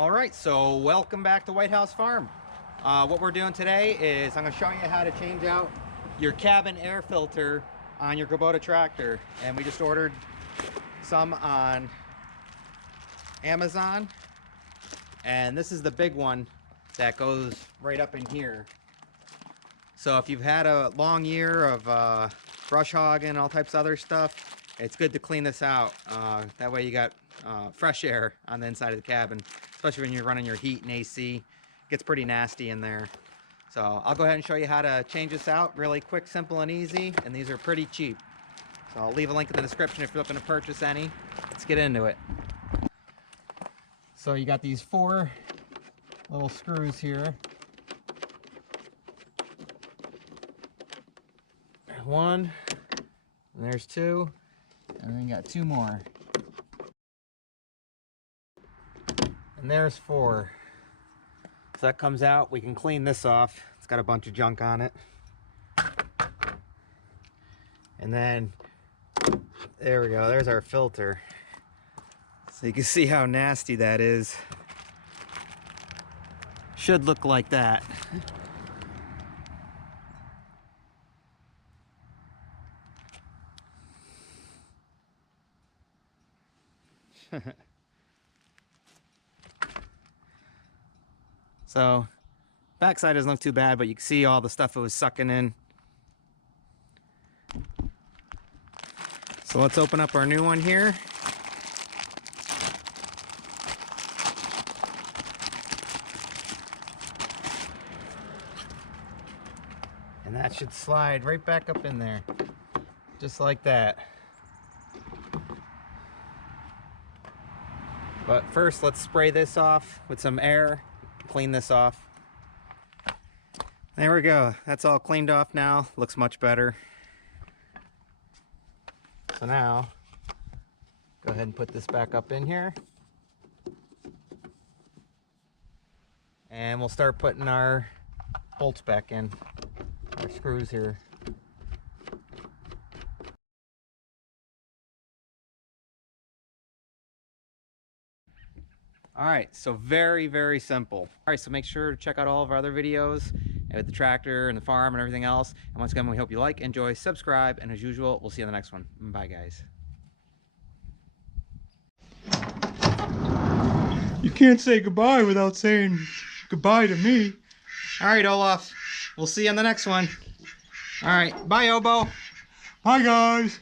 All right, so welcome back to White House Farm. What we're doing today is I'm going to show you how to change out your cabin air filter on your Kubota tractor. And we just ordered some on Amazon. And this is the big one that goes right up in here. So if you've had a long year of brush hogging and all types of other stuff, it's good to clean this out. That way you got fresh air on the inside of the cabin, especially when you're running your heat and AC. It gets pretty nasty in there. So I'll go ahead and show you how to change this out. Really quick, simple, and easy. And these are pretty cheap. So I'll leave a link in the description if you're looking to purchase any. Let's get into it. So you got these 4 little screws here. One, and there's 2, and then you got 2 more. And there's 4. So that comes out. We can clean this off. It's got a bunch of junk on it. And then, there we go. There's our filter. So you can see how nasty that is. Should look like that. So backside doesn't look too bad, but you can see all the stuff it was sucking in. So let's open up our new one here. And that should slide right back up in there, just like that. But first, let's spray this off with some air, clean this off. There we go. That's all cleaned off now. Looks much better. So now, go ahead and put this back up in here. And we'll start putting our bolts back in, our screws here. All right, so very, very simple. All right, so make sure to check out all of our other videos with the tractor and the farm and everything else. And once again, we hope you like, enjoy, subscribe, and as usual, we'll see you in the next one. Bye, guys. You can't say goodbye without saying goodbye to me. All right, Olaf. We'll see you on the next one. All right, bye, Obo. Bye, guys.